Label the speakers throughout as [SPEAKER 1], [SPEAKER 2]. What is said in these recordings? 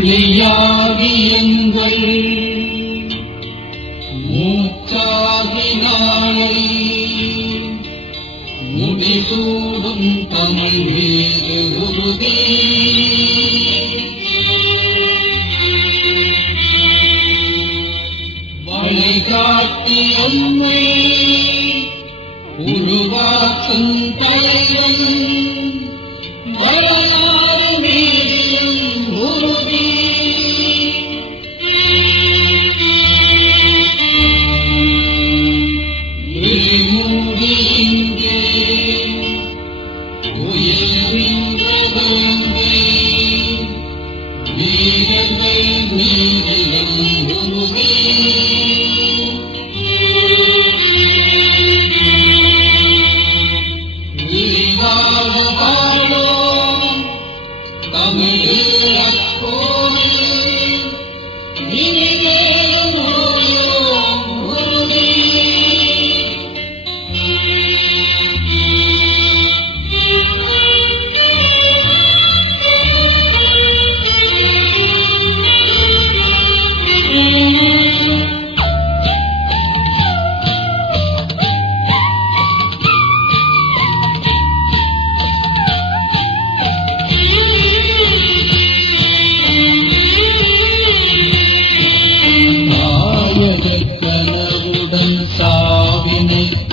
[SPEAKER 1] ஒளியாகி எங்கள் சாவினை தழுவிய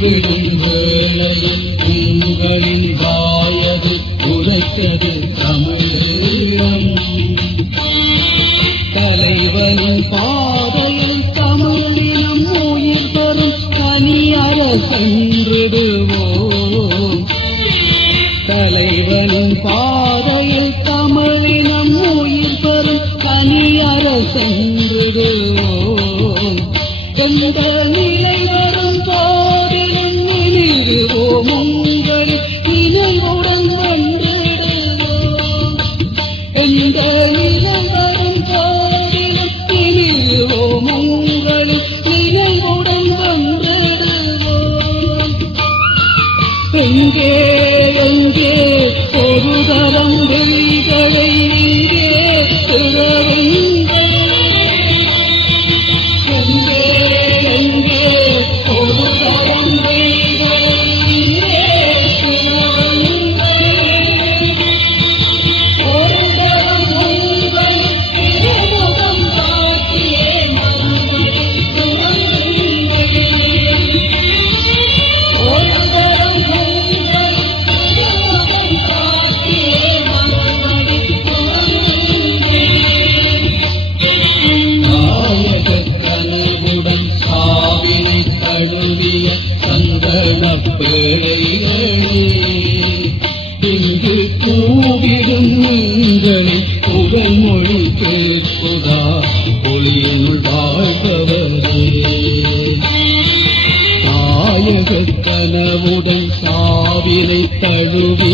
[SPEAKER 1] விழும் வேளையில் உங்களின் வாயது உரைத்தது தமிழீழம் தலைவனின் பாதையில் தமிழினம் உயிர் பெறும் தனியரசென்றிடுவோம் தலைவனின் എന്റെ எங்களை புகழ்மொழி கேட்குதா ஒளியினுள் வாழ்பவரே நாயக கனவுடன் சாவினை தழுவி